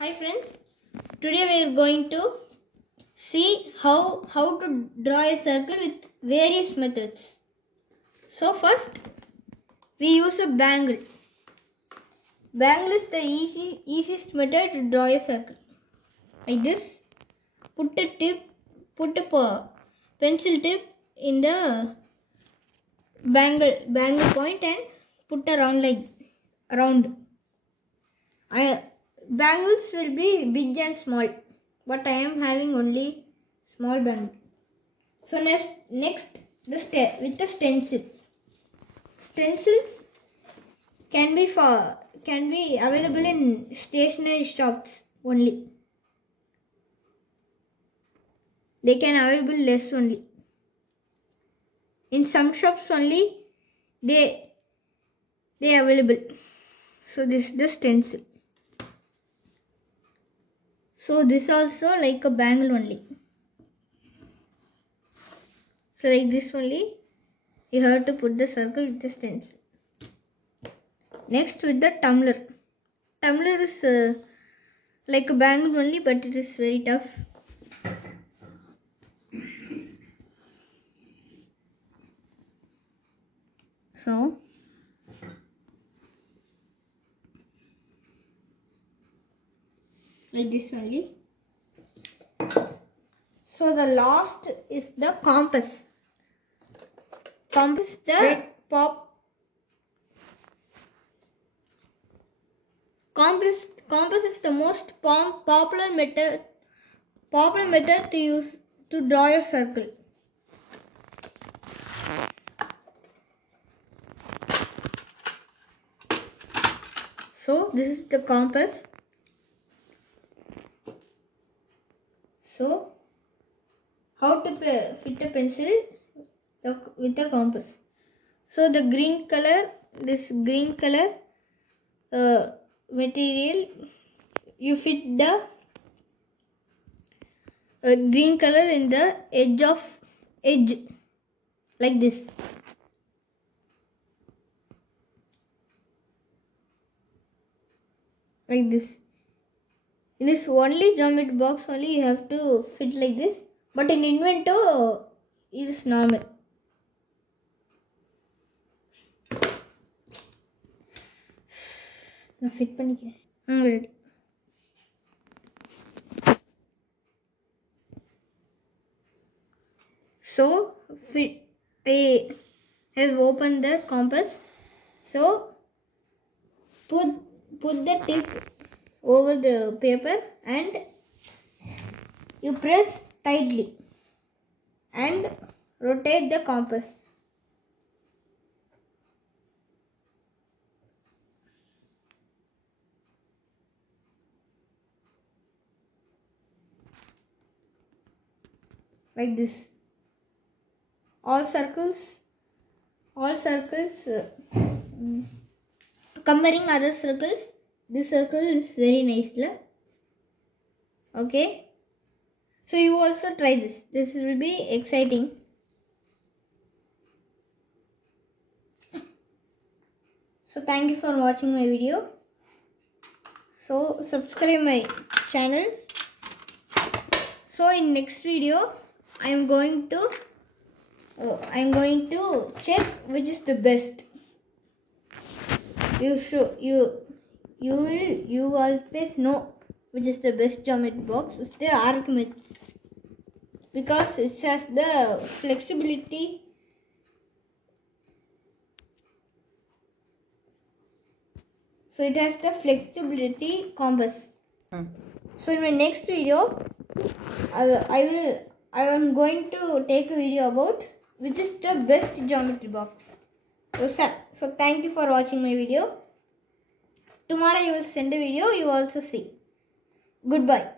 Hi friends, today we are going to see how to draw a circle with various methods. So first we use a bangle. Bangle is the easiest method to draw a circle. Like this, put a pencil tip in the bangle point and put a round. Bangles will be big and small, but I am having only small bangle. So next with the stencil. Stencils can be available in stationery shops only. They can available less only. In some shops only they available. So this is the stencil. So this also like a bangle only. So like this only you have to put the circle with the stencil. Next with the tumbler. Tumbler is like a bangle only, but it is very tough. So like this only. So the last is the compass. Compass is the most popular method to use to draw a circle. So this is the compass. So how to fit a pencil with the compass. So the green color material, you fit the green color in the edge like this. Like this. In this only geometry box only you have to fit like this, but in Inventor it is normal. Now fit பண்ணிக்கிறேன். Ready. So I have opened the compass. So put the tip over the paper and you press tightly and rotate the compass. Like this. All circles comparing other circles, this circle is very nice. Okay, so you also try this will be exciting. So thank you for watching my video. So subscribe my channel. So in next video I am going to check which is the best. You always know which is the best geometry box. It's the Archimedes, because it has the flexibility. So it has the flexibility compass. So in my next video I am going to take a video about which is the best geometry box. So thank you for watching my video. Tomorrow you will send a video, you also see. Goodbye.